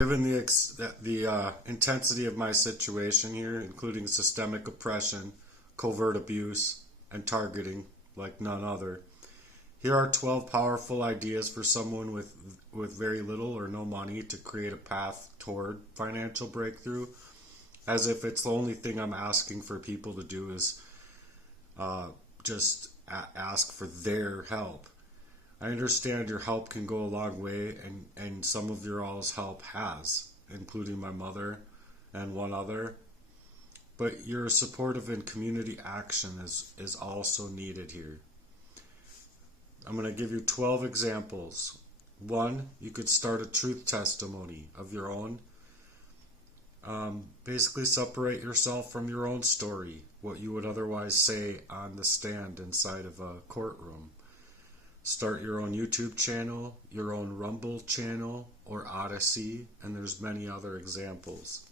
Given the intensity of my situation here, including systemic oppression, covert abuse, and targeting like none other, here are 12 powerful ideas for someone with very little or no money to create a path toward financial breakthrough, as if it's the only thing I'm asking for people to do is just ask for their help. I understand your help can go a long way, and some of your all's help has, including my mother and one other. But your supportive and community action is also needed here. I'm going to give you 12 examples. One, you could start a truth testimony of your own. Basically, separate yourself from your own story, what you would otherwise say on the stand inside of a courtroom. Start your own YouTube channel, your own Rumble channel, or Odyssey, and there's many other examples.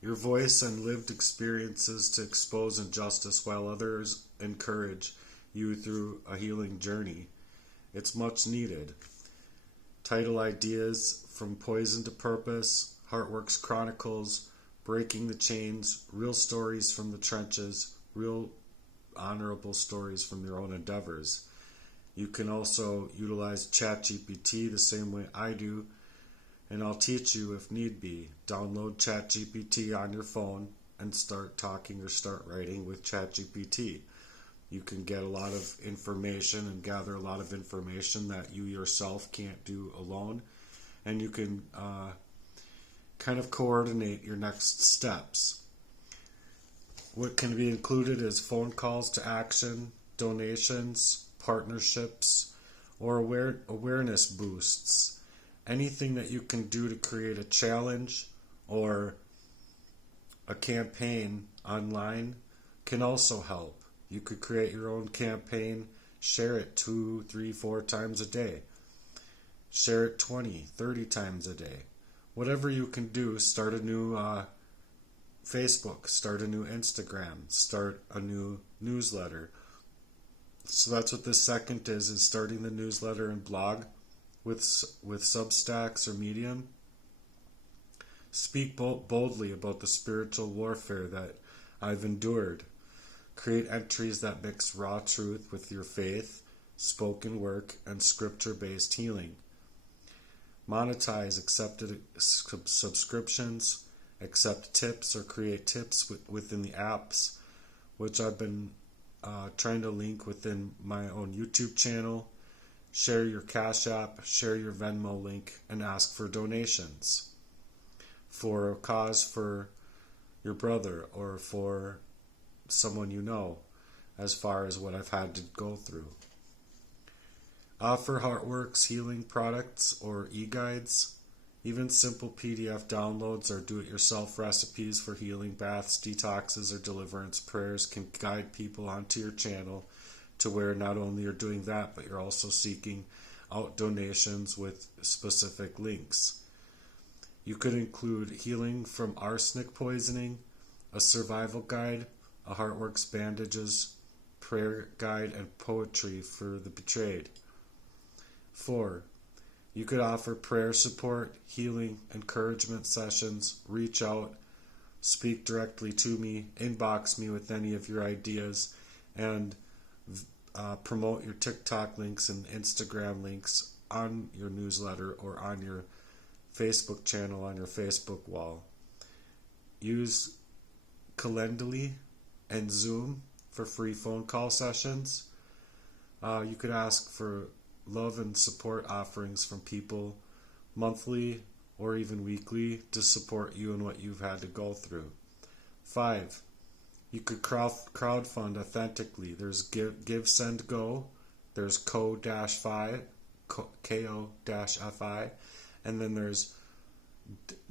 Your voice and lived experiences to expose injustice while others encourage you through a healing journey. It's much needed. Title ideas from Poison to Purpose, Heartworks Chronicles, Breaking the Chains, real stories from the trenches, real honorable stories from your own endeavors. You can also utilize ChatGPT the same way I do, and I'll teach you if need be. Download ChatGPT on your phone and start talking or start writing with ChatGPT. You can get a lot of information and gather a lot of information that you yourself can't do alone, and you can kind of coordinate your next steps. What can be included is phone calls to action, donations, partnerships, or awareness boosts. Anything that you can do to create a challenge or a campaign online can also help. You could create your own campaign, share it 2, 3, 4 times a day. Share it 20, 30 times a day. Whatever you can do, start a new Facebook, start a new Instagram, start a new newsletter. So that's what the second is starting the newsletter and blog with Substacks or Medium. Speak boldly about the spiritual warfare that I've endured. Create entries that mix raw truth with your faith, spoken work, and scripture-based healing. Monetize accepted subscriptions, accept tips or create tips within the apps, which I've been trying to link within my own YouTube channel. Share your Cash App, share your Venmo link, and ask for donations for a cause for your brother or for someone you know, as far as what I've had to go through. Offer Heartworks healing products or e-guides. Even simple PDF downloads or do-it-yourself recipes for healing baths, detoxes, or deliverance prayers can guide people onto your channel to where not only you're doing that, but you're also seeking out donations with specific links. You could include healing from arsenic poisoning, a survival guide, a Heartworks bandages, prayer guide, and poetry for the betrayed. 4. You could offer prayer support, healing, encouragement sessions, reach out, speak directly to me, inbox me with any of your ideas, and promote your TikTok links and Instagram links on your newsletter or on your Facebook channel, on your Facebook wall. Use Calendly and Zoom for free phone call sessions. You could ask for love and support offerings from people monthly or even weekly to support you in what you've had to go through. 5. You could crowdfund authentically. There's Give Send Go, there's Ko-Fi, Ko-Fi, and then there's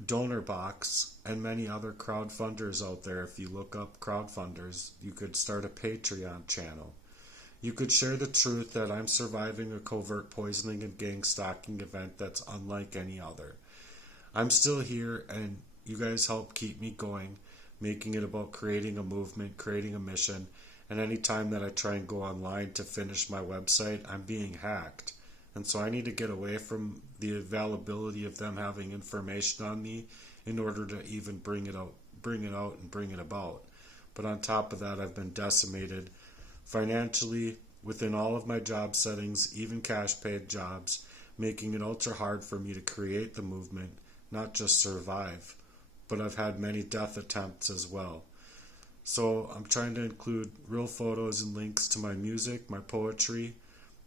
Donor Box and many other crowdfunders out there. If you look up crowdfunders, you could start a Patreon channel. You could share the truth that I'm surviving a covert poisoning and gang stalking event that's unlike any other. I'm still here, and you guys help keep me going, making it about creating a movement, creating a mission, and any time that I try and go online to finish my website, I'm being hacked. And so I need to get away from the availability of them having information on me in order to even bring it out and bring it about. But on top of that, I've been decimated financially within all of my job settings, even cash paid jobs, making it ultra hard for me to create the movement, not just survive. But I've had many death attempts as well. So I'm trying to include real photos and links to my music, my poetry,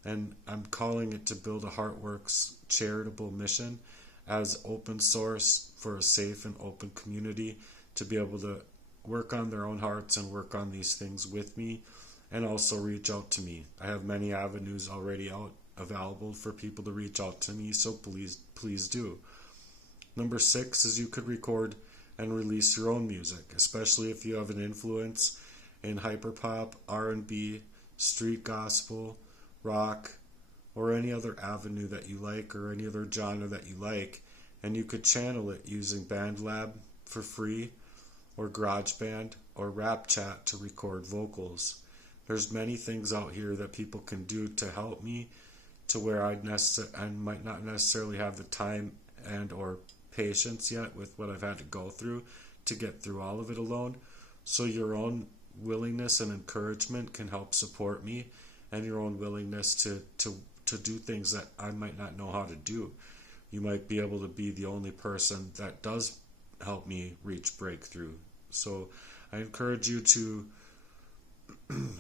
and I'm calling it to build a Heartworks charitable mission as open source for a safe and open community to be able to work on their own hearts and work on these things with me, and also reach out to me. I have many avenues already out available for people to reach out to me, so please do. Number 6 is you could record and release your own music, especially if you have an influence in hyperpop, R&B, street gospel, rock, or any other avenue that you like, or any other genre that you like, and you could channel it using BandLab for free, or GarageBand, or RapChat to record vocals. There's many things out here that people can do to help me to where I might not necessarily have the time and or patience yet with what I've had to go through to get through all of it alone. So your own willingness and encouragement can help support me, and your own willingness to do things that I might not know how to do. You might be able to be the only person that does help me reach breakthrough. So I encourage you to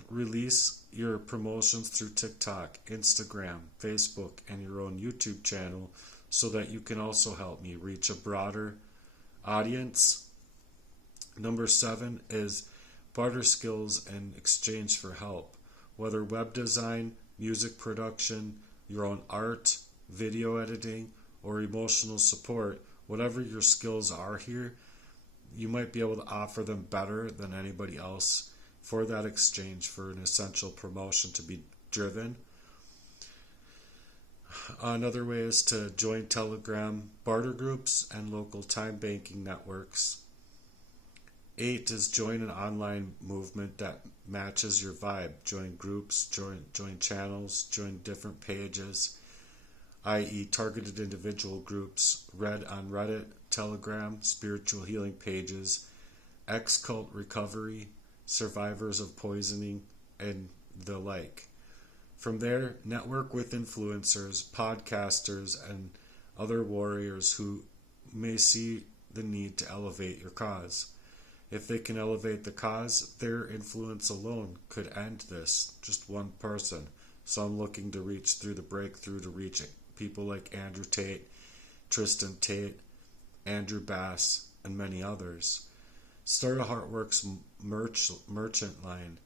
release your promotions through TikTok, Instagram, Facebook, and your own YouTube channel so that you can also help me reach a broader audience. Number 7 is barter skills in exchange for help, whether web design, music production, your own art, video editing, or emotional support. Whatever your skills are here, you might be able to offer them better than anybody else for that exchange for an essential promotion to be driven. Another way is to join Telegram barter groups and local time banking networks. 8 is join an online movement that matches your vibe. Join groups, join channels, join different pages, i.e. targeted individual groups, read on Reddit, Telegram, spiritual healing pages, ex-cult recovery, survivors of poisoning, and the like. From there, network with influencers, podcasters, and other warriors who may see the need to elevate your cause. If they can elevate the cause, their influence alone could end this, just one person. So I'm looking to reach through the breakthrough to reach people like Andrew Tate, Tristan Tate, Andrew Bass, and many others. Start a Heartworks merchant line.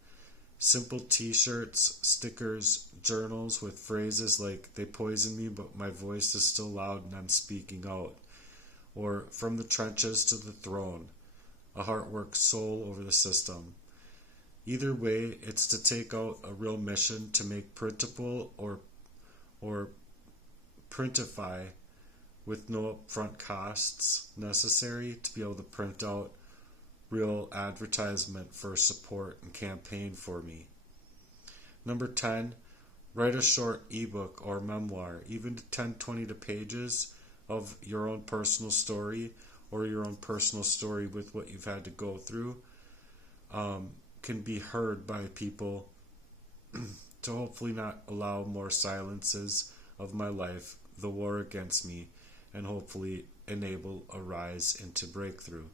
Simple t-shirts, stickers, journals with phrases like, "They poisoned me, but my voice is still loud and I'm speaking out." Or, "From the trenches to the throne." A Heartworks soul over the system. Either way, it's to take out a real mission to make printable or printify with no upfront costs necessary to be able to print out real advertisement for support and campaign for me. Number 10, write a short ebook or memoir, even 20 pages of your own personal story or your own personal story with what you've had to go through, can be heard by people to hopefully not allow more silences of my life, the war against me, and hopefully enable a rise into breakthrough.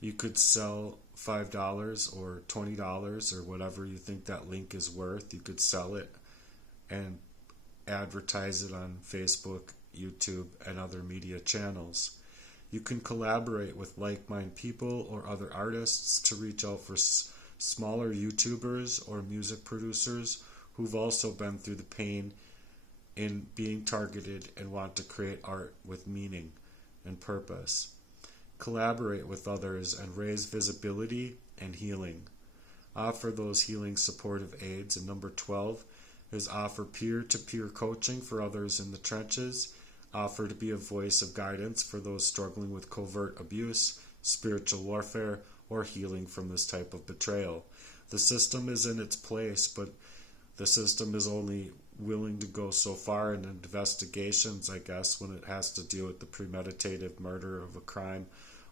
You could sell $5 or $20 or whatever you think that link is worth. You could sell it and advertise it on Facebook, YouTube, and other media channels. You can collaborate with like-minded people or other artists to reach out for smaller YouTubers or music producers who've also been through the pain in being targeted and want to create art with meaning and purpose. Collaborate with others and raise visibility and healing. Offer those healing supportive aids. And number 12 is offer peer-to-peer coaching for others in the trenches. Offer to be a voice of guidance for those struggling with covert abuse, spiritual warfare, or healing from this type of betrayal. The system is in its place, but the system is only willing to go so far in investigations, I guess, when it has to deal with the premeditated murder of a crime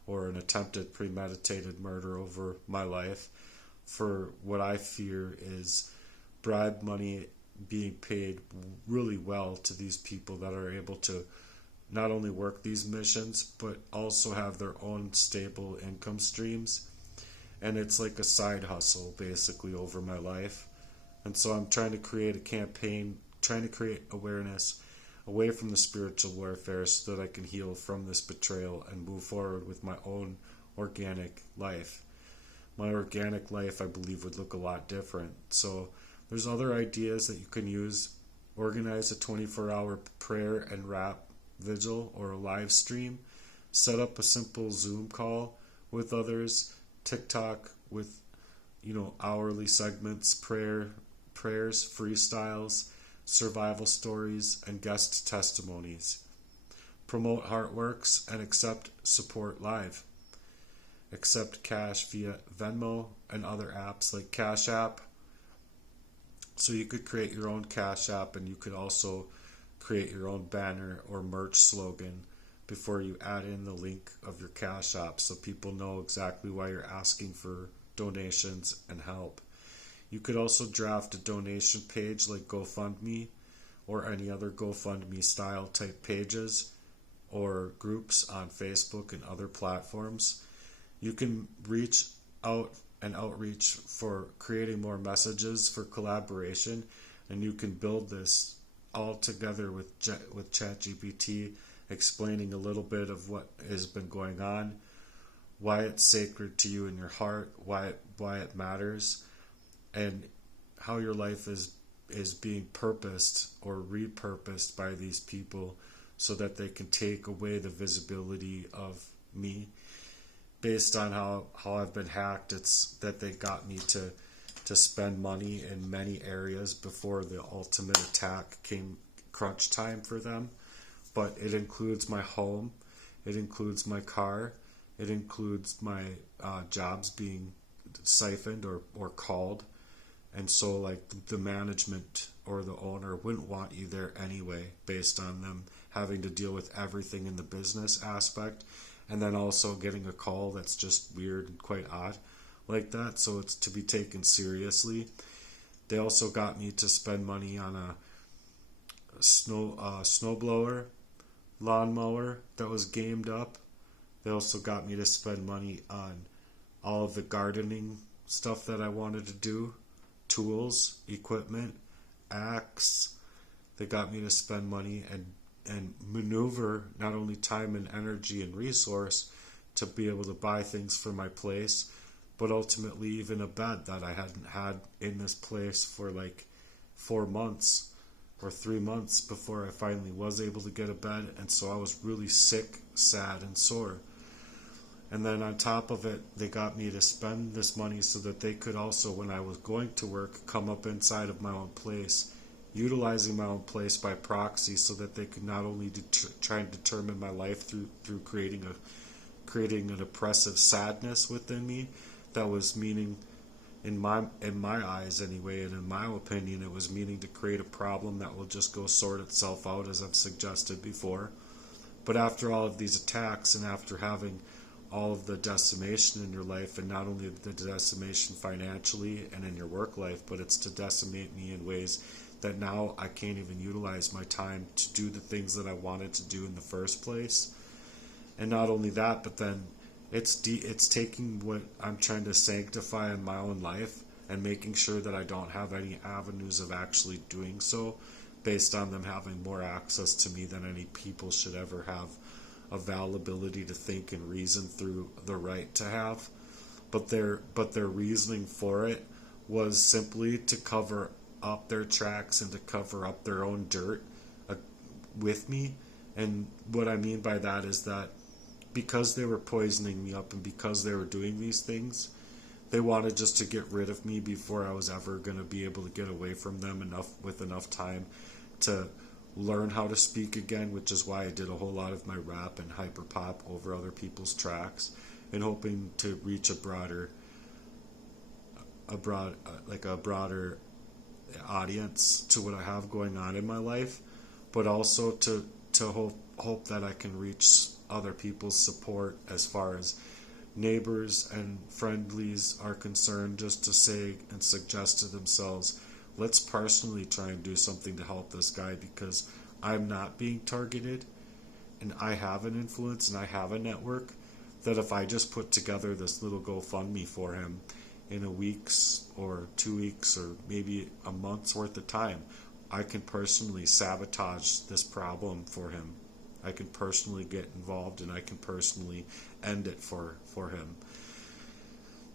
or an attempted premeditated murder over my life, for what I fear is bribe money being paid really well to these people that are able to not only work these missions but also have their own stable income streams. And it's like a side hustle basically over my life. And so I'm trying to create a campaign, trying to create awareness away from the spiritual warfare so that I can heal from this betrayal and move forward with my own organic life. My organic life, I believe, would look a lot different. So there's other ideas that you can use. Organize a 24-hour prayer and rap vigil or a live stream. Set up a simple Zoom call with others. TikTok with, hourly segments, prayers, freestyles, survival stories, and guest testimonies. Promote Heartworks and accept support live. Accept cash via Venmo and other apps like Cash App. So you could create your own Cash App, and you could also create your own banner or merch slogan before you add in the link of your Cash App so people know exactly why you're asking for donations and help. You could also draft a donation page like GoFundMe or any other GoFundMe style type pages or groups on Facebook and other platforms. You can reach out and outreach for creating more messages for collaboration, and you can build this all together with ChatGPT, explaining a little bit of what has been going on, why it's sacred to you in your heart, why it matters, and how your life is being purposed or repurposed by these people so that they can take away the visibility of me. Based on how I've been hacked, it's that they got me to spend money in many areas before the ultimate attack came crunch time for them. But it includes my home, it includes my car, it includes my jobs being siphoned or called. And so like the management or the owner wouldn't want you there anyway, based on them having to deal with everything in the business aspect, and then also getting a call that's just weird and quite odd like that. So it's to be taken seriously. They also got me to spend money on a snowblower, lawnmower that was gamed up. They also got me to spend money on all of the gardening stuff that I wanted to do, tools, equipment, axe. They got me to spend money and maneuver not only time and energy and resource to be able to buy things for my place, but ultimately even a bed that I hadn't had in this place for like 4 months or 3 months before I finally was able to get a bed. And so I was really sick, sad, and sore. And then on top of it, they got me to spend this money so that they could also, when I was going to work, come up inside of my own place, utilizing my own place by proxy, so that they could not only try and determine my life through creating an oppressive sadness within me that was meaning, in my eyes anyway, and in my opinion, it was meaning to create a problem that will just go sort itself out, as I've suggested before. But after all of these attacks, and after having all of the decimation in your life, and not only the decimation financially and in your work life, but it's to decimate me in ways that now I can't even utilize my time to do the things that I wanted to do in the first place. And not only that, but then it's taking what I'm trying to sanctify in my own life and making sure that I don't have any avenues of actually doing so, based on them having more access to me than any people should ever have availability to think and reason through the right to have. But their reasoning for it was simply to cover up their tracks and to cover up their own dirt with me. And what I mean by that is that because they were poisoning me up and because they were doing these things, they wanted just to get rid of me before I was ever going to be able to get away from them with enough time to learn how to speak again, which is why I did a whole lot of my rap and hyperpop over other people's tracks, and hoping to reach a broader audience to what I have going on in my life, but also to hope that I can reach other people's support as far as neighbors and friendlies are concerned, just to say and suggest to themselves, let's personally try and do something to help this guy, because I'm not being targeted and I have an influence and I have a network, that if I just put together this little GoFundMe for him in a week's or 2 weeks or maybe a month's worth of time, I can personally sabotage this problem for him. I can personally get involved and I can personally end it for him.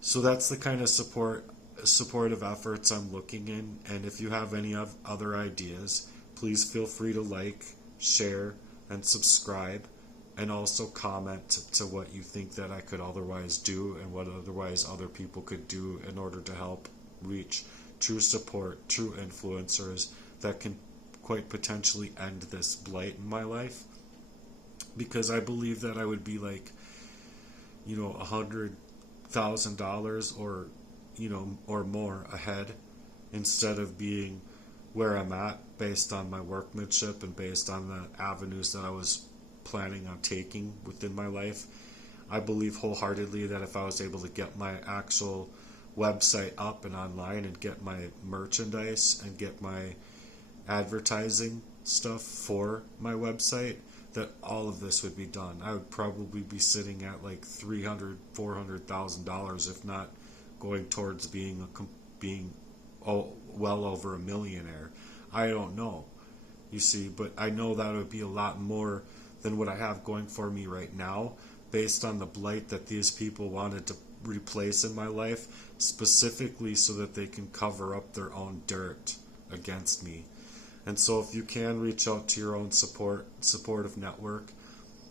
So that's the kind of supportive efforts I'm looking in. And if you have any other ideas, please feel free to like, share, and subscribe, and also comment to what you think that I could otherwise do and what otherwise other people could do in order to help reach true support, true influencers that can quite potentially end this blight in my life. Because I believe that I would be like, $100,000 or, or more ahead, instead of being where I'm at based on my workmanship and based on the avenues that I was planning on taking within my life. I believe wholeheartedly that if I was able to get my actual website up and online and get my merchandise and get my advertising stuff for my website, that all of this would be done. I would probably be sitting at like $300,000-$400,000, if not going towards being well over a millionaire. I don't know, you see, but I know that it would be a lot more than what I have going for me right now, based on the blight that these people wanted to replace in my life, specifically so that they can cover up their own dirt against me. And so if you can reach out to your own supportive network,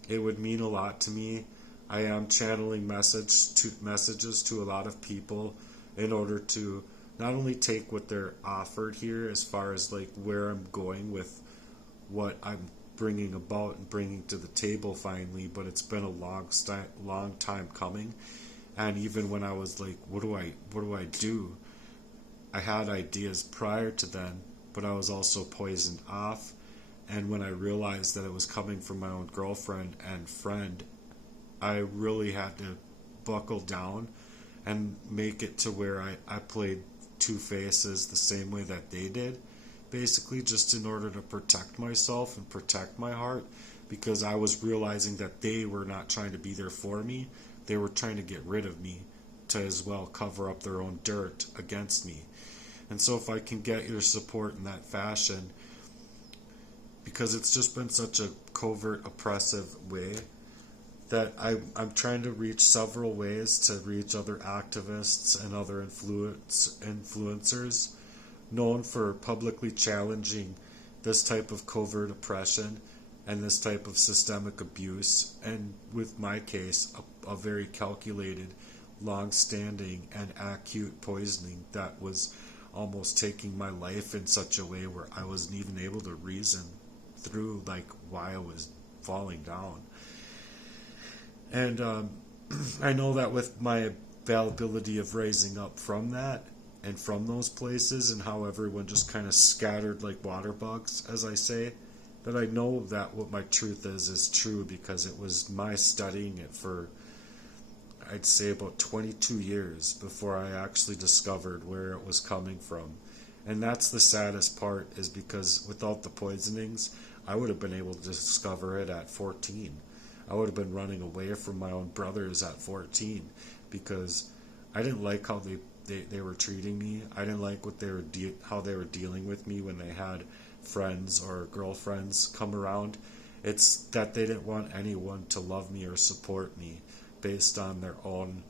it would mean a lot to me. I am channeling messages to a lot of people in order to not only take what they're offered here as far as like where I'm going with what I'm bringing about and bringing to the table finally, but it's been a long time coming. And even when I was like, what do I do? I had ideas prior to then, but I was also poisoned off. And when I realized that it was coming from my own girlfriend and friend, I really had to buckle down and make it to where I played two faces the same way that they did, basically just in order to protect myself and protect my heart, because I was realizing that they were not trying to be there for me. They were trying to get rid of me to as well cover up their own dirt against me. And so if I can get your support in that fashion, because it's just been such a covert, oppressive way, that I'm trying to reach several ways to reach other activists and other influencers known for publicly challenging this type of covert oppression and this type of systemic abuse, and with my case, a very calculated, long-standing, and acute poisoning that was almost taking my life in such a way where I wasn't even able to reason through like why I was falling down. And I know that with my availability of raising up from that and from those places, and how everyone just kind of scattered like water bugs, as I say, that I know that what my truth is true, because it was my studying it for, I'd say, about 22 years before I actually discovered where it was coming from. And that's the saddest part, is because without the poisonings, I would have been able to discover it at 14. I would have been running away from my own brothers at 14, because I didn't like how they were treating me. I didn't like what how they were dealing with me when they had friends or girlfriends come around. It's that they didn't want anyone to love me or support me based on their own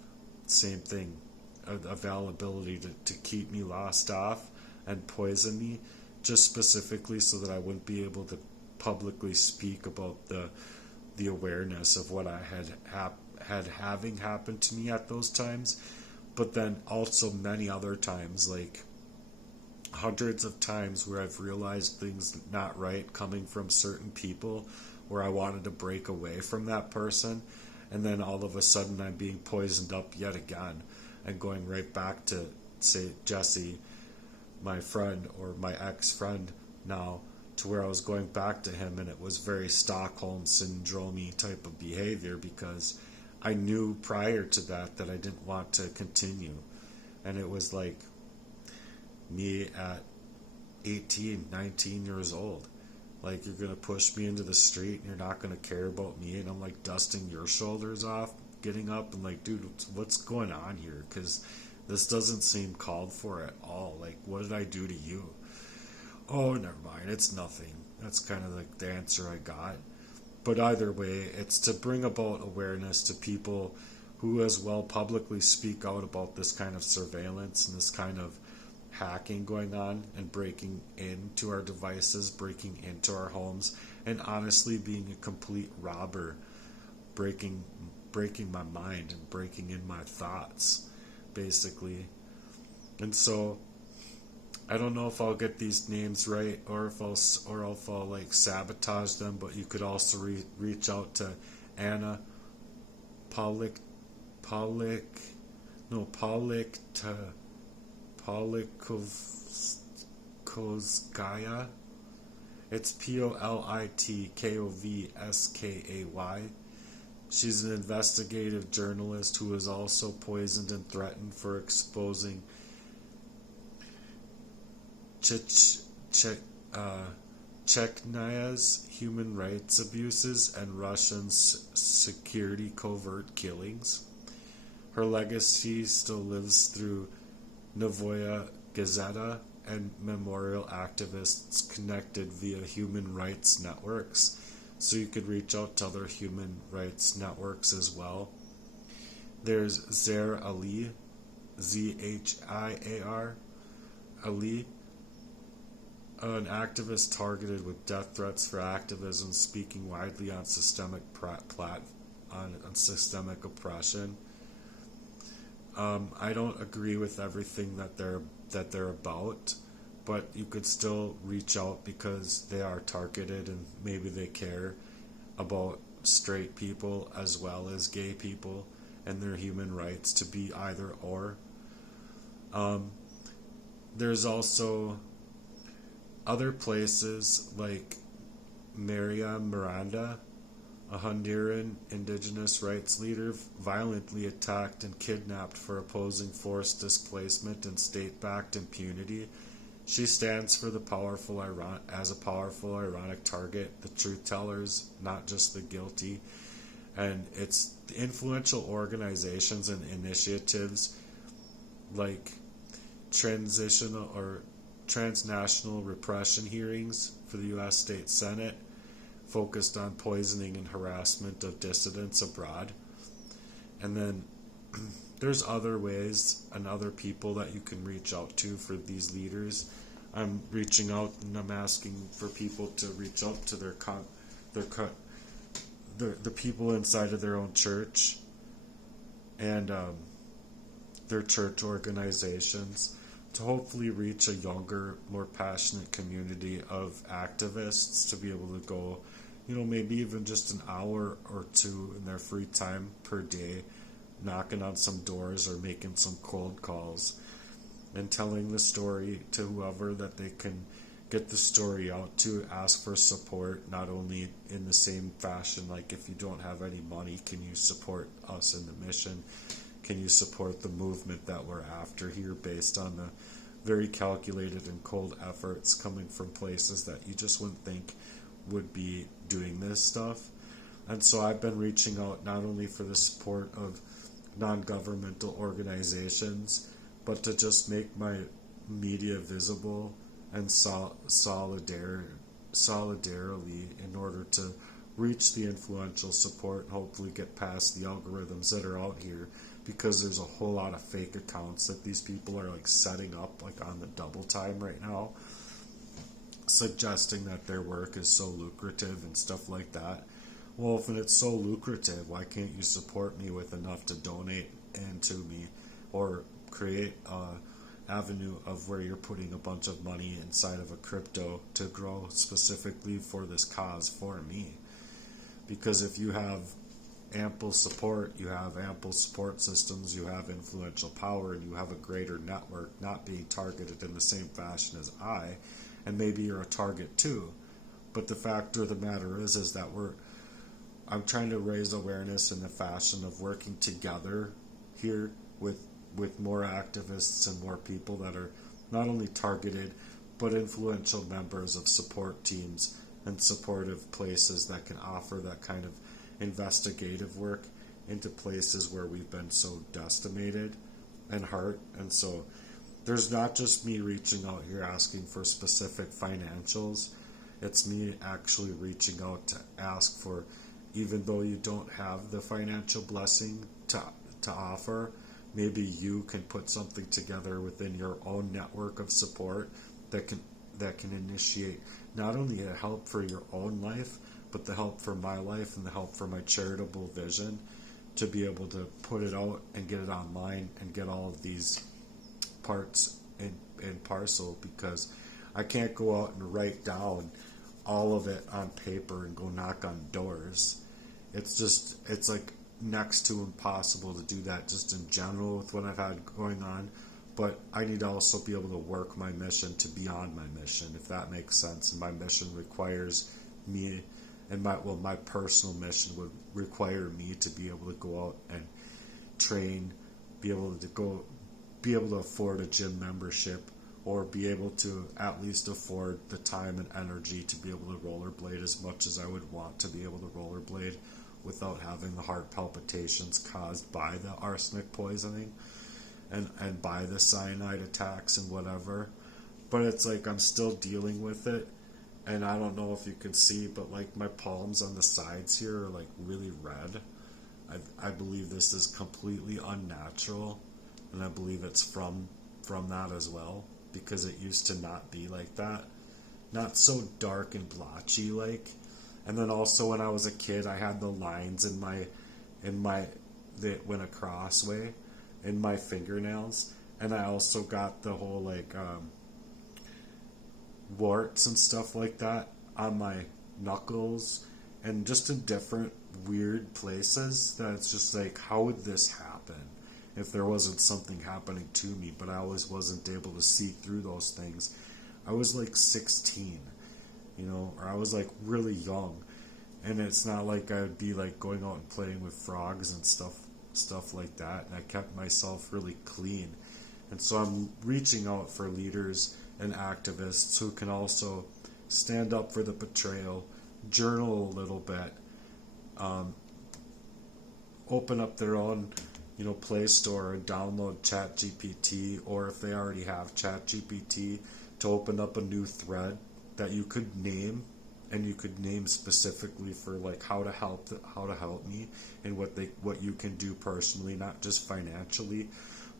same thing, availability to keep me lost off and poison me, just specifically so that I wouldn't be able to publicly speak about the awareness of what I had having happened to me at those times. But then also many other times, like hundreds of times, where I've realized things not right coming from certain people, where I wanted to break away from that person, and then all of a sudden I'm being poisoned up yet again and going right back to say, Jesse, my friend, or my ex-friend now, to where I was going back to him, and it was very Stockholm syndrome type of behavior, because I knew prior to that I didn't want to continue. And it was like me at 18, 19 years old. Like, you're going to push me into the street and you're not going to care about me, and I'm like dusting your shoulders off, getting up, and like, dude, what's going on here? Because this doesn't seem called for at all. Like, what did I do to you? Oh, never mind, it's nothing. That's kind of like the answer I got. But either way, it's to bring about awareness to people who as well publicly speak out about this kind of surveillance and this kind of hacking going on and breaking into our devices, breaking into our homes, and honestly being a complete robber, breaking my mind and breaking in my thoughts, basically. And so I don't know if I'll get these names right, or if I'll like sabotage them, but you could also reach out to Anna Polikovskaya. It's Politkovskaya. She's an investigative journalist who was also poisoned and threatened for exposing Chechnya's human rights abuses and Russia's security covert killings. Her legacy still lives through Novoya Gazeta and memorial activists connected via human rights networks. So you could reach out to other human rights networks as well. There's Zair Ali, Zhiar Ali, an activist targeted with death threats for activism, speaking widely on systemic systemic oppression. I don't agree with everything that they're about, but you could still reach out because they are targeted, and maybe they care about straight people as well as gay people and their human rights to be either or. There's also other places like Maria Miranda, a Honduran indigenous rights leader, violently attacked and kidnapped for opposing forced displacement and state-backed impunity. She stands for the powerful, ironic target, the truth tellers, not just the guilty. And it's the influential organizations and initiatives like transnational repression hearings for the U.S. State Senate focused on poisoning and harassment of dissidents abroad. And then there's other ways and other people that you can reach out to for these leaders. I'm reaching out and I'm asking for people to reach out to the people inside of their own church and their church organizations, to hopefully reach a younger, more passionate community of activists, to be able to go, maybe even just an hour or two in their free time per day, knocking on some doors or making some cold calls and telling the story to whoever that they can get the story out to, ask for support, not only in the same fashion, like if you don't have any money, can you support us in the mission? Can you support the movement that we're after here, based on the very calculated and cold efforts coming from places that you just wouldn't think would be doing this stuff? And so I've been reaching out not only for the support of non-governmental organizations, but to just make my media visible and solidarily in order to reach the influential support and hopefully get past the algorithms that are out here, because there's a whole lot of fake accounts that these people are like setting up like on the double time right now, suggesting that their work is so lucrative and stuff like that. Well, if it's so lucrative, why can't you support me with enough to donate into me, or create a avenue of where you're putting a bunch of money inside of a crypto to grow specifically for this cause for me? Because if you have ample support, you have ample support systems, you have influential power, and you have a greater network not being targeted in the same fashion as I, and maybe you're a target too. But the fact of the matter is that I'm trying to raise awareness in the fashion of working together here with more activists and more people that are not only targeted but influential members of support teams and supportive places that can offer that kind of investigative work into places where we've been so decimated and hurt. And so there's not just me reaching out here asking for specific financials, it's me actually reaching out to ask for, even though you don't have the financial blessing to offer, maybe you can put something together within your own network of support that can initiate not only the help for your own life, but the help for my life and the help for my charitable vision, to be able to put it out and get it online and get all of these parts in parcel, because I can't go out and write down all of it on paper and go knock on doors. It's like next to impossible to do that just in general with what I've had going on. But I need to also be able to work my mission to beyond my mission, if that makes sense. And my mission requires me, and my personal mission would require me to be able to go out and train, be able to afford a gym membership, or be able to at least afford the time and energy to be able to rollerblade as much as I would want to be able to rollerblade without having the heart palpitations caused by the arsenic poisoning and by the cyanide attacks and whatever. But it's like I'm still dealing with it, and I don't know if you can see, but like my palms on the sides here are like really red. I believe this is completely unnatural, and I believe it's from that as well, because it used to not be like that, not so dark and blotchy like. And then also when I was a kid, I had the lines that went across way in my fingernails, and I also got the whole like warts and stuff like that on my knuckles and just in different weird places that it's just like, how would this happen if there wasn't something happening to me? But I always wasn't able to see through those things. I was like 16, or I was like really young, and it's not like I would be like going out and playing with frogs and stuff like that, and I kept myself really clean. And so I'm reaching out for leaders and activists who can also stand up for the betrayal, journal a little bit, open up their own Play Store and download ChatGPT, or if they already have ChatGPT, to open up a new thread that you could name, and you could name specifically for like how to help me, and what you can do personally, not just financially,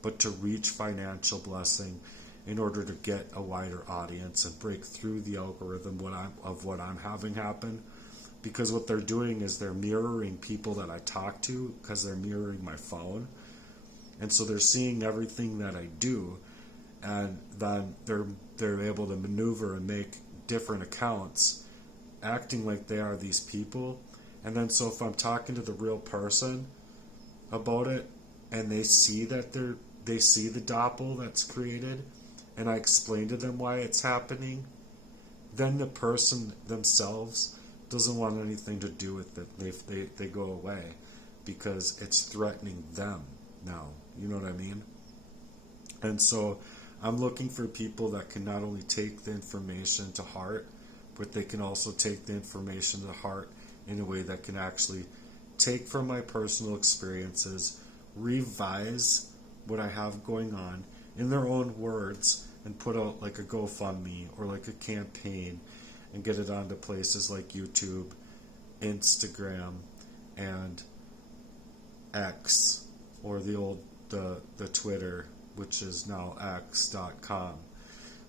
but to reach financial blessing in order to get a wider audience and break through the algorithm of what I'm having happen. Because what they're doing is they're mirroring people that I talk to, because they're mirroring my phone. And so they're seeing everything that I do, and then they're able to maneuver and make different accounts acting like they are these people. And then so if I'm talking to the real person about it, and they see that they see the doppel that's created, and I explain to them why it's happening, then the person themselves doesn't want anything to do with it. They go away, because it's threatening them now. You know what I mean? And so I'm looking for people that can not only take the information to heart, but they can also take the information to heart in a way that can actually take from my personal experiences, revise what I have going on in their own words, and put out like a GoFundMe or like a campaign, and get it onto places like YouTube, Instagram, and X, or the Twitter, which is now x.com.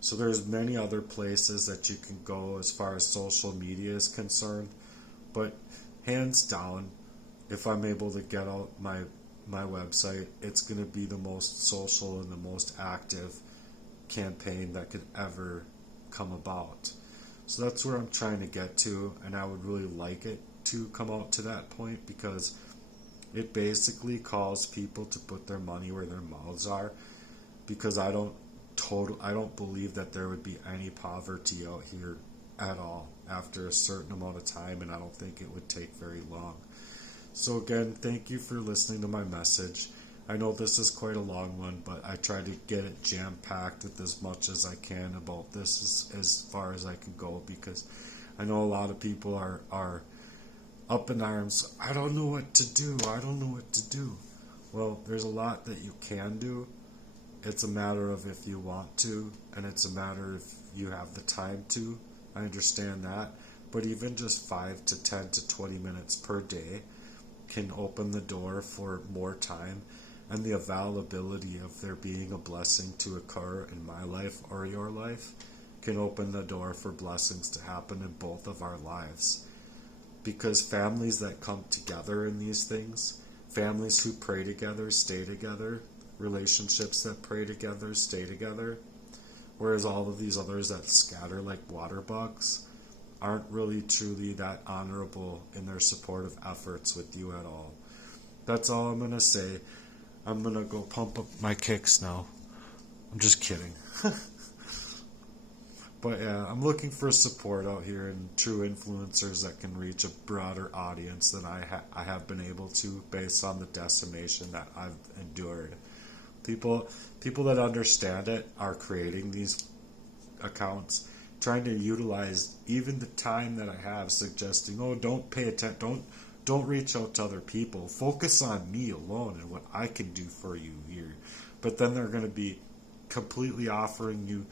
So there's many other places that you can go as far as social media is concerned, but hands down, if I'm able to get out my website, it's going to be the most social and the most active campaign that could ever come about. So that's where I'm trying to get to, and I would really like it to come out to that point, because It basically calls people to put their money where their mouths are, because I don't believe that there would be any poverty out here at all after a certain amount of time, and I don't think it would take very long. So again, thank you for listening to my message. I know this is quite a long one, but I try to get it jam-packed with as much as I can about this as far as I can go, because I know a lot of people are up in arms. I don't know what to do. I don't know what to do. Well, there's a lot that you can do. It's a matter of if you want to, and it's a matter if you have the time to. I understand that. But even just 5 to 10 to 20 minutes per day can open the door for more time, and the availability of there being a blessing to occur in my life or your life can open the door for blessings to happen in both of our lives. Because families that come together in these things, families who pray together stay together, relationships that pray together stay together, whereas all of these others that scatter like water bugs aren't really truly that honorable in their supportive efforts with you at all. That's all I'm going to say. I'm going to go pump up my kicks now. I'm just kidding. But yeah, I'm looking for support out here and true influencers that can reach a broader audience than I have been able to, based on the decimation that I've endured. People that understand it are creating these accounts, trying to utilize even the time that I have, suggesting, oh, don't pay attention, don't reach out to other people, focus on me alone and what I can do for you here. But then they're going to be completely offering you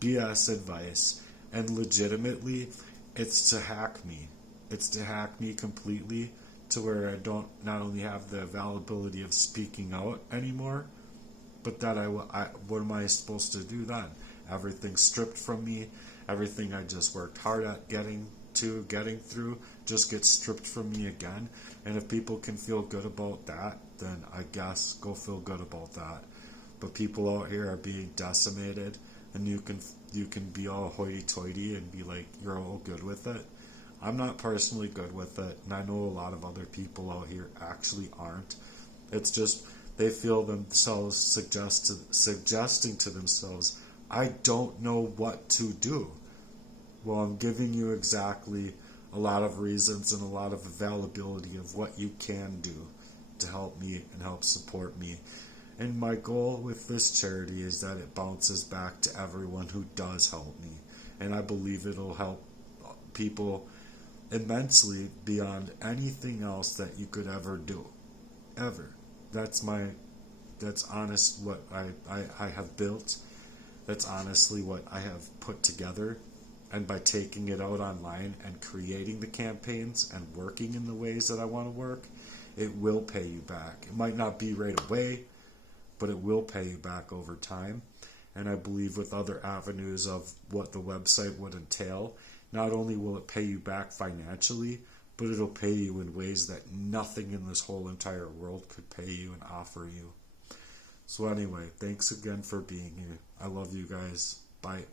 BS advice, and legitimately it's to hack me. It's to hack me completely to where I don't not only have the availability of speaking out anymore, but that I what am I supposed to do then? Everything stripped from me, everything I just worked hard at getting through just gets stripped from me again. And if people can feel good about that, then I guess go feel good about that. But people out here are being decimated, and you can be all hoity-toity and be like you're all good with it. I'm not personally good with it, and I know a lot of other people out here actually aren't. It's just they feel themselves suggesting to themselves, I don't know what to do. Well, I'm giving you exactly a lot of reasons and a lot of availability of what you can do to help me and help support me. And my goal with this charity is that it bounces back to everyone who does help me. And I believe it'll help people immensely beyond anything else that you could ever do. Ever. That's honest what I have built. That's honestly what I have put together. And by taking it out online and creating the campaigns and working in the ways that I want to work, it will pay you back. It might not be right away, but it will pay you back over time. And I believe with other avenues of what the website would entail, not only will it pay you back financially, but it'll pay you in ways that nothing in this whole entire world could pay you and offer you. So anyway, thanks again for being here. I love you guys. Bye.